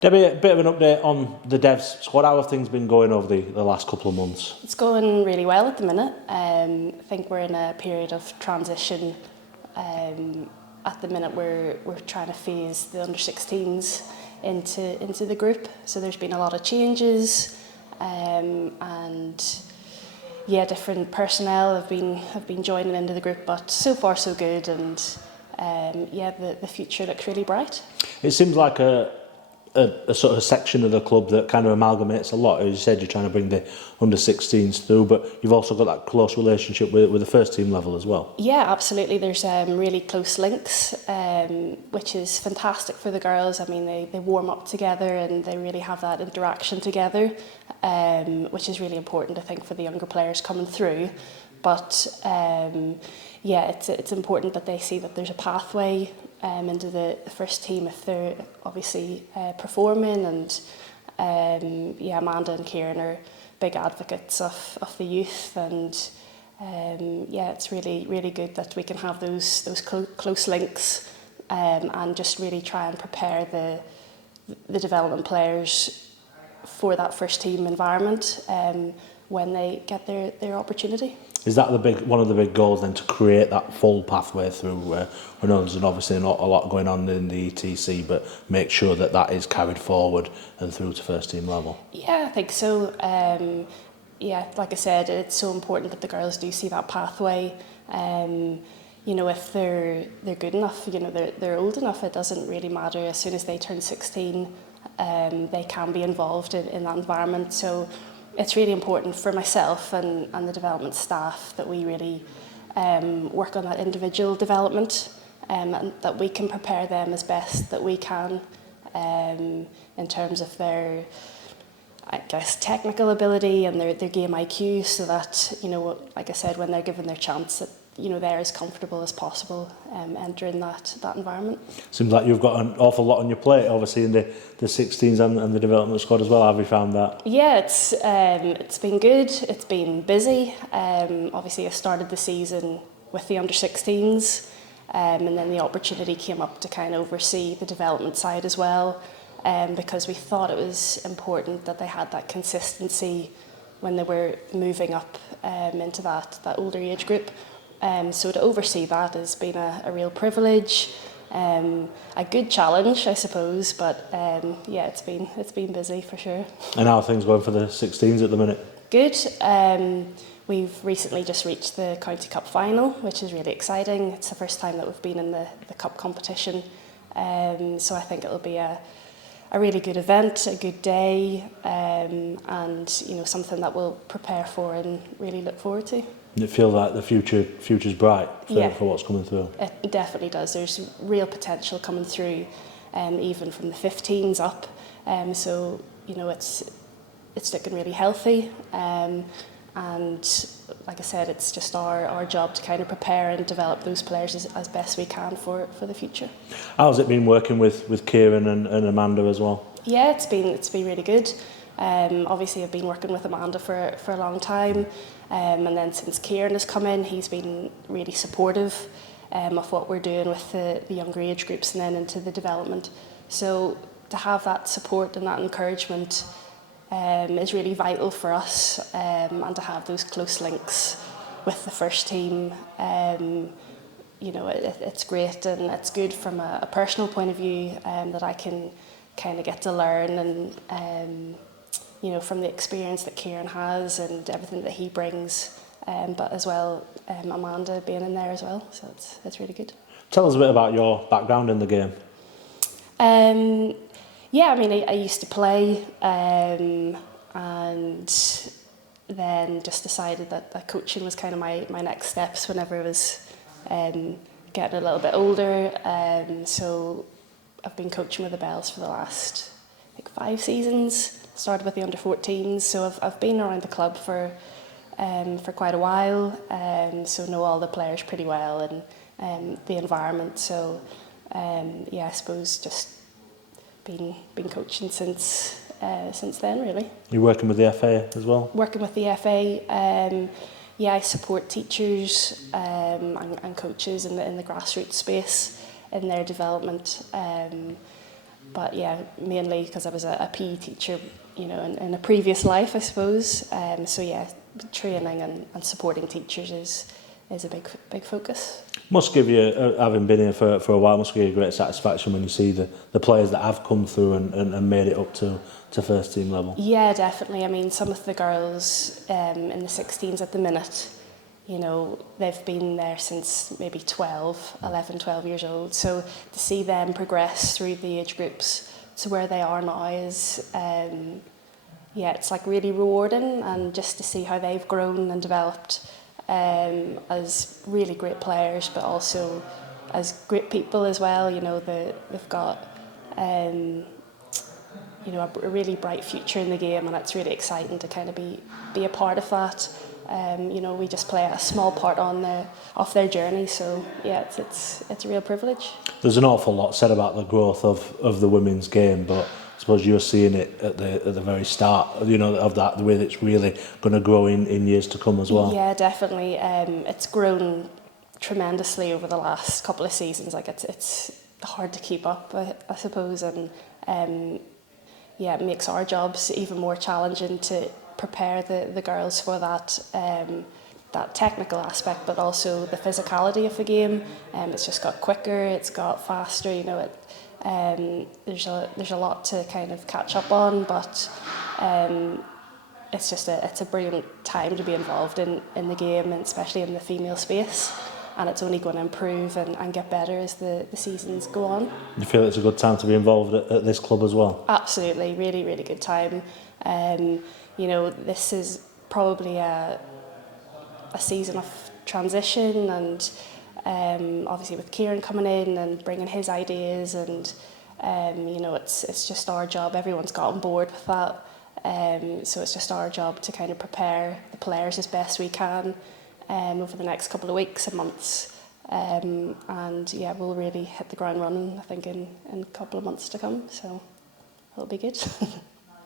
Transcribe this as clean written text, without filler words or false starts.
Debbie, a bit of an update on the Devs squad. How have things been going over the last couple of months? It's going really well at the minute. I think we're in a period of transition. At the minute, we're trying to phase the under-16s into the group. So there's been a lot of changes, and different personnel have been joining into the group. But so far, so good, and the future looks really bright. It seems like a sort of section of the club that kind of amalgamates a lot. As you said, you're trying to bring the under-16s through, but you've also got that close relationship with the first team level as well. Yeah, absolutely. There's really close links, which is fantastic for the girls. I mean, they warm up together and they really have that interaction together, which is really important, I think, for the younger players coming through. But it's important that they see that there's a pathway into the first team if they're obviously performing. And Amanda and Kieran are big advocates of the youth, and it's really, really good that we can have those close links and just really try and prepare the development players for that first team environment when they get their opportunity. Is that one of the big goals then, to create that full pathway through? We know there's obviously not a lot going on in the ETC, but make sure that is carried forward and through to first team level. Yeah, I think so. Like I said, it's so important that the girls do see that pathway. If they're good enough, they're old enough, it doesn't really matter. As soon as they turn 16, they can be involved in that environment. So it's really important for myself and the development staff that we really work on that individual development, and that we can prepare them as best that we can in terms of their, I guess, technical ability and their game IQ, so that, like I said, when they're given their chance, that they're as comfortable as possible entering that environment. Seems like you've got an awful lot on your plate, obviously, in the 16s and the development squad as well. Have you found that? Yeah, it's been good. It's been busy. Obviously, I started the season with the under-16s, and then the opportunity came up to kind of oversee the development side as well, because we thought it was important that they had that consistency when they were moving up into that older age group. So to oversee that has been a real privilege, a good challenge, I suppose. But it's been busy for sure. And how are things going for the 16s at the minute? Good. We've recently just reached the County Cup final, which is really exciting. It's the first time that we've been in the cup competition, so I think it'll be a really good event, a good day, and something that we'll prepare for and really look forward to. You feel like the future's bright for what's coming through? It definitely does. There's real potential coming through, even from the 15s up. So it's looking really healthy. And like I said, it's just our job to kind of prepare and develop those players as best we can for the future. How's it been working with Kieran and Amanda as well? Yeah, it's been really good. Obviously, I've been working with Amanda for a long time, and then since Kieran has come in, he's been really supportive of what we're doing with the younger age groups and then into the development. So to have that support and that encouragement is really vital for us, and to have those close links with the first team. It's great, and it's good from a personal point of view, that I can kind of get to learn and from the experience that Kieran has and everything that he brings, but as well Amanda being in there as well, so it's really good. Tell us a bit about your background in the game. I used to play, and then just decided that coaching was kind of my next steps whenever I was getting a little bit older. So I've been coaching with the Bells for the last 5 seasons. Started with the under-14s, so I've been around the club for quite a while, so know all the players pretty well and the environment. So I suppose just been coaching since then, really. You're working with the FA as well? Working with the FA. I support teachers and coaches in the grassroots space in their development. But yeah, mainly because I was a PE teacher, you know, in a previous life, I suppose. So yeah, training and supporting teachers is a big focus. Must give you, having been here for a while, must give you great satisfaction when you see the players that have come through and made it up to first team level. Yeah, definitely. I mean, some of the girls in the 16s at the minute, you know, they've been there since maybe 12 years old. So to see them progress through the age groups to where they are now is, yeah, it's like really rewarding, and just to see how they've grown and developed as really great players, but also as great people as well. You know, they've got you know, a really bright future in the game, and it's really exciting to kind of be a part of that. You know, we just play a small part of their journey, so yeah, it's a real privilege. There's an awful lot said about the growth of the women's game, but I suppose you're seeing it at the very start, you know, of that, the way that it's really going to grow in years to come as well. Yeah, definitely. It's grown tremendously over the last couple of seasons. Like it's hard to keep up, I suppose, and yeah, it makes our jobs even more challenging to prepare the girls for that that technical aspect, but also the physicality of the game. It's just got quicker, it's got faster. You know, there's a lot to kind of catch up on, but it's just it's a brilliant time to be involved in the game, and especially in the female space. And it's only going to improve and get better as the seasons go on. You feel it's a good time to be involved at this club as well? Absolutely, really, really good time. You know, this is probably a season of transition, and obviously with Kieran coming in and bringing his ideas, and you know, it's just our job. Everyone's got on board with that, so it's just our job to kind of prepare the players as best we can over the next couple of weeks and months, and yeah, we'll really hit the ground running, I think, in a couple of months to come, so it'll be good.